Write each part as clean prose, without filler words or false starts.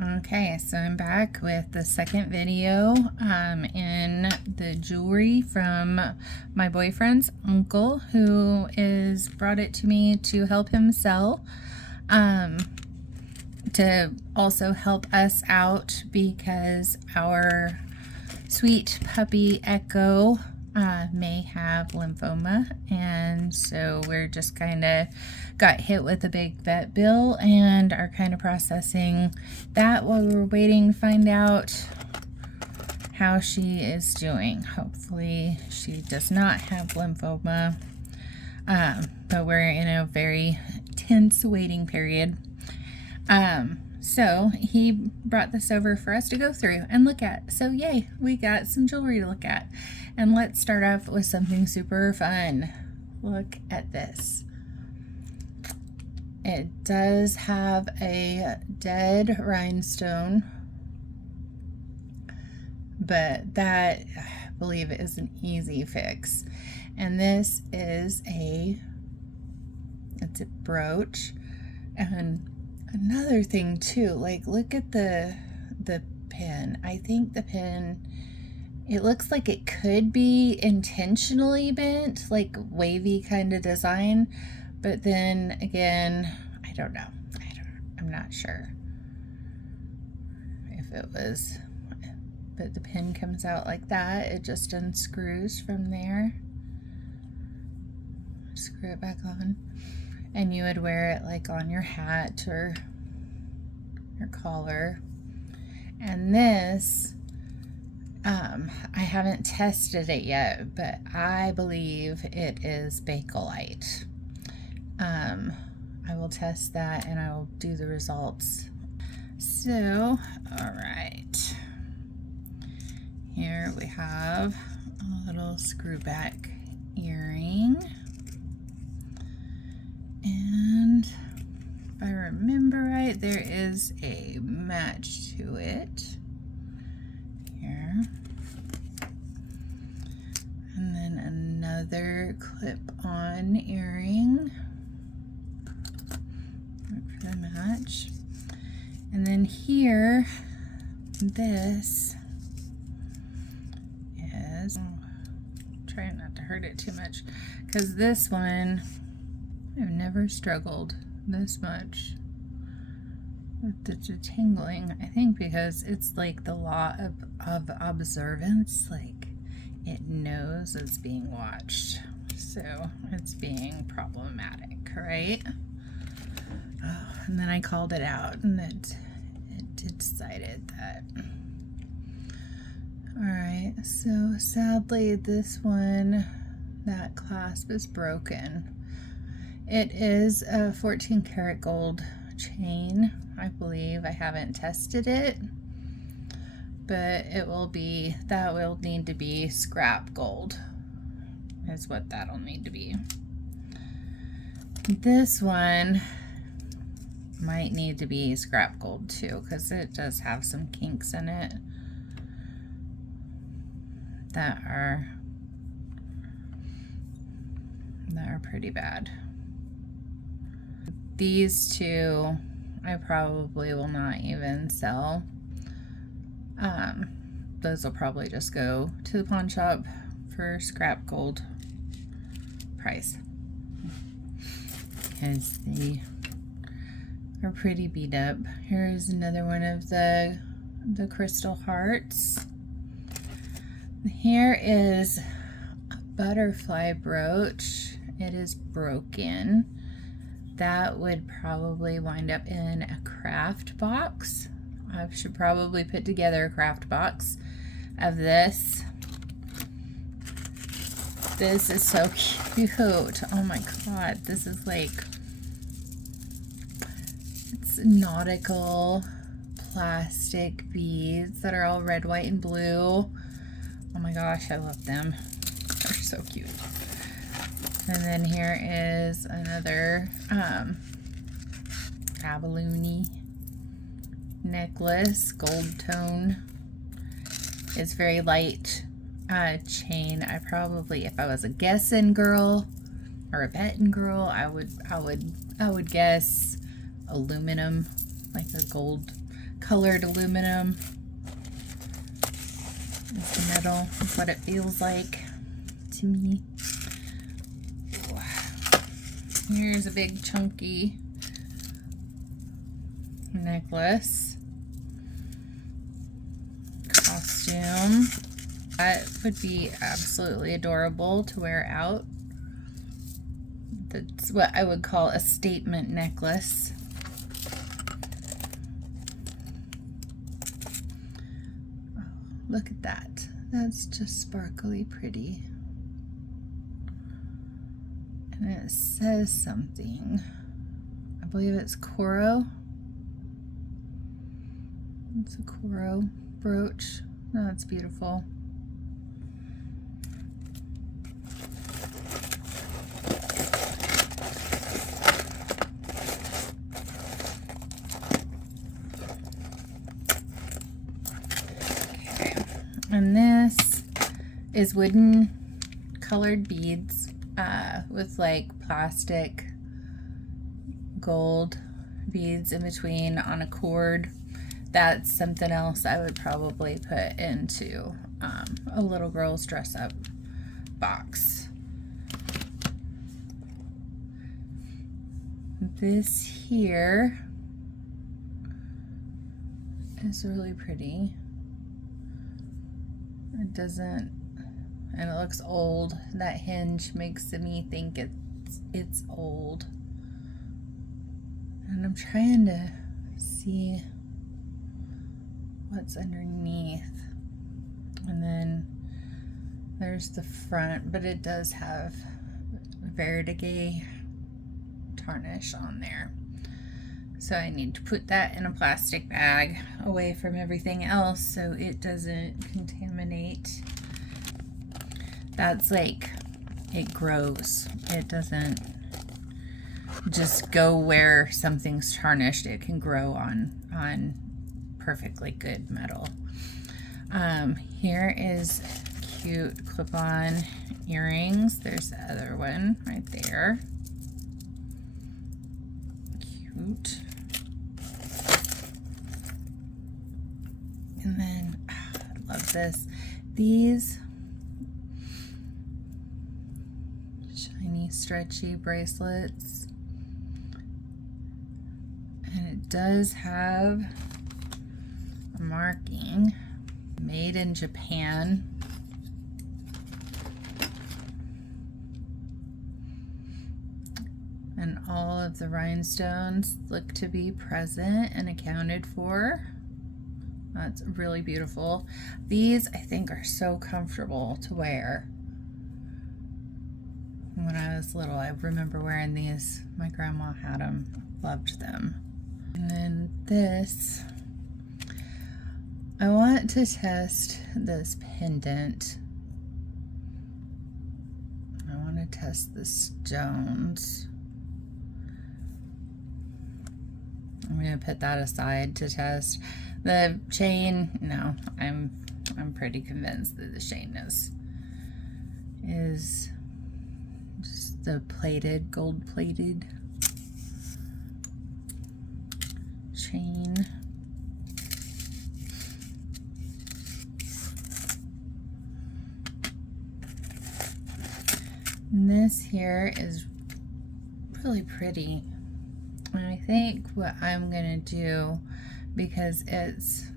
Okay, so I'm back with the second video in the jewelry from my boyfriend's uncle, who is brought it to me to help him sell, to also help us out because our sweet puppy Echo may have lymphoma, and so we're just kind of got hit with a big vet bill and are kind of processing that while we're waiting to find out how she is doing. Hopefully she does not have lymphoma, but we're in a very tense waiting period. So he brought this over for us to go through and look at. So yay, we got some jewelry to look at. And let's start off with something super fun. Look at this. It does have a dead rhinestone, but that, I believe, is an easy fix. And this is it's a brooch. And another thing too, like, look at the pin. I think the pin, it looks like it could be intentionally bent, like wavy kind of design, but then again, I don't know. I'm not sure if it was, but the pin comes out like that. It just unscrews from there. Screw it back on. And you would wear it like on your hat or your collar. And this, I haven't tested it yet, but I believe it is Bakelite. I will test that and I will do the results. So, all right. Here we have a little screw back earring. And if I remember right, there is a match to it here. And then another clip-on earring. Look for the match. And then here, this is, trying not to hurt it too much, because this one, I've never struggled this much with the detangling. I think because it's like the law of observance, like it knows it's being watched, so it's being problematic, right? Oh, and then I called it out, and it decided that. All right, so sadly this one, that clasp is broken. It is a 14 karat gold chain, I believe. I haven't tested it, but that will need to be scrap gold, is what that'll need to be. This one might need to be scrap gold too, because it does have some kinks in it that are pretty bad. These two I probably will not even sell. Those will probably just go to the pawn shop for scrap gold price, because they are pretty beat up. Here's another one of the crystal hearts. Here is a butterfly brooch. It is broken. That would probably wind up in a craft box. I should probably put together a craft box of this. This is so cute. Oh my god, this is like, it's nautical plastic beads that are all red, white, and blue. Oh my gosh, I love them. They're so cute. And then here is another abalone necklace, gold tone. It's very light chain. I probably, if I was a guessing girl or a betting girl, I would guess aluminum, like a gold colored aluminum. It's the metal. That's what it feels like to me. Here's a big chunky necklace. Costume. That would be absolutely adorable to wear out. That's what I would call a statement necklace. Oh, look at that. That's just sparkly pretty. And it says something. I believe it's Koro. It's a Koro brooch. Oh, that's beautiful. Okay. And this is wooden colored beads with like plastic gold beads in between on a cord. That's something else I would probably put into a little girl's dress up box. This here is really pretty. It doesn't, and it looks old. That hinge makes me think it's old. And I'm trying to see what's underneath. And then there's the front, but it does have Verdigris tarnish on there. So I need to put that in a plastic bag away from everything else so it doesn't contaminate. That's like, it grows. It doesn't just go where something's tarnished. It can grow on perfectly good metal. Here is cute clip-on earrings. There's the other one right there. Cute. And then, I love this. These shiny, stretchy bracelets. And it does have a marking, made in Japan. And all of the rhinestones look to be present and accounted for. That's really beautiful. These, I think, are so comfortable to wear. When I was little, I remember wearing these. My grandma had them, loved them. And then this, I want to test this pendant. I want to test the stones. I'm going to put that aside to test. The chain, no, I'm pretty convinced that the chain is just the plated, gold plated chain. And this here is really pretty. And I think what I'm gonna do, because it's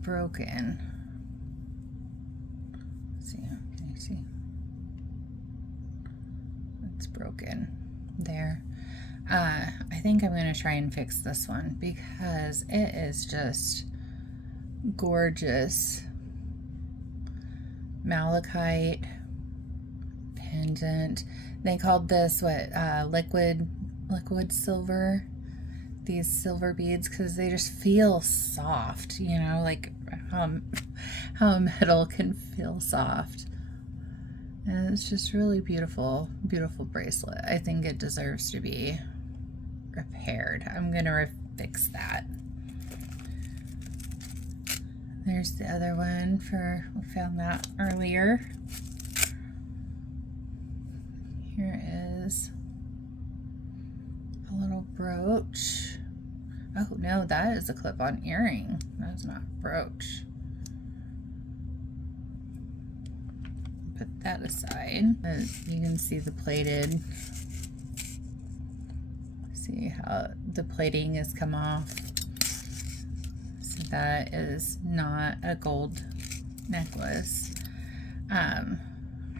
broken. Let's see, can you see? It's broken there. I think I'm gonna try and fix this one because it is just gorgeous. Malachite pendant. They called this what, liquid silver, these silver beads, because they just feel soft, you know, like how metal can feel soft. And it's just really beautiful bracelet. I think it deserves to be repaired. I'm gonna fix that. There's the other one we found that earlier. Here is a little brooch. Oh no, that is a clip-on earring. That's not a brooch. Put that aside. You can see the plated. See how the plating has come off. So that is not a gold necklace.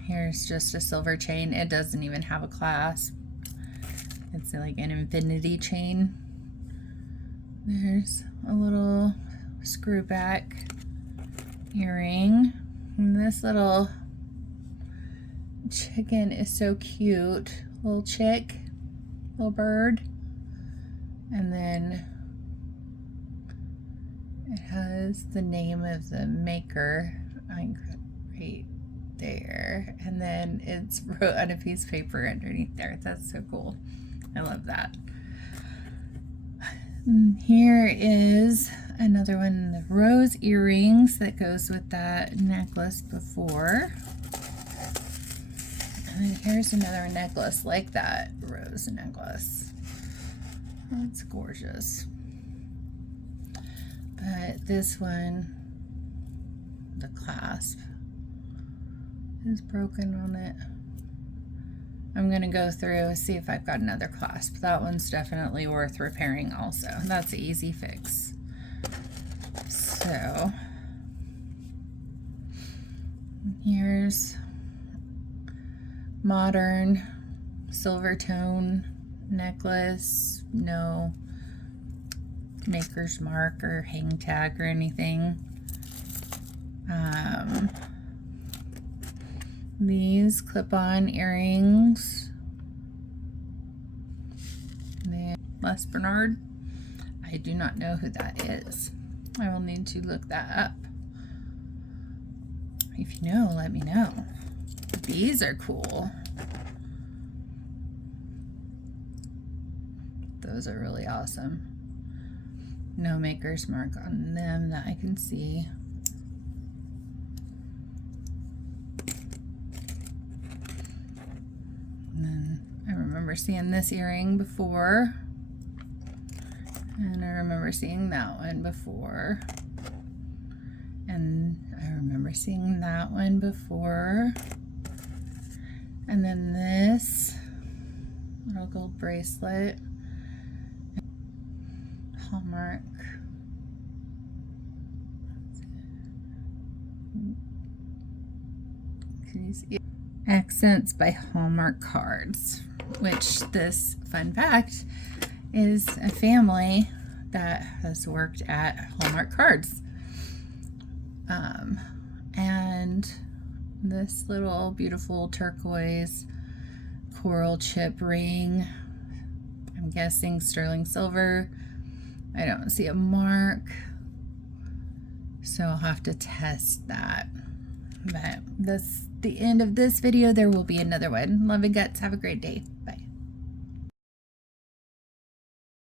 Here's just a silver chain. It doesn't even have a clasp. It's like an infinity chain. There's a little screw back earring. And this little chicken is so cute. Little chick, little bird. And then it has the name of the maker right there. And then it's wrote on a piece of paper underneath there. That's so cool. I love that. Here is another one of the rose earrings that goes with that necklace before. And then here's another necklace like that rose necklace. That's gorgeous. But this one, the clasp is broken on it. I'm going to go through and see if I've got another clasp. That one's definitely worth repairing also. That's an easy fix. So, here's modern silver tone necklace. No maker's mark or hang tag or anything. These clip-on earrings. Les Bernard. I do not know who that is. I will need to look that up. If you know, let me know. These are cool. Those are really awesome. No maker's mark on them that I can see. And then I remember seeing this earring before. And I remember seeing that one before. And I remember seeing that one before. And then this little gold bracelet. Hallmark. Can you see? Accents by Hallmark Cards, which this fun fact is a family that has worked at Hallmark Cards. And this little beautiful turquoise coral chip ring, I'm guessing sterling silver. I don't see a mark, so I'll have to test that. But that's the end of this video. There will be another one. Love and guts. Have a great day. Bye.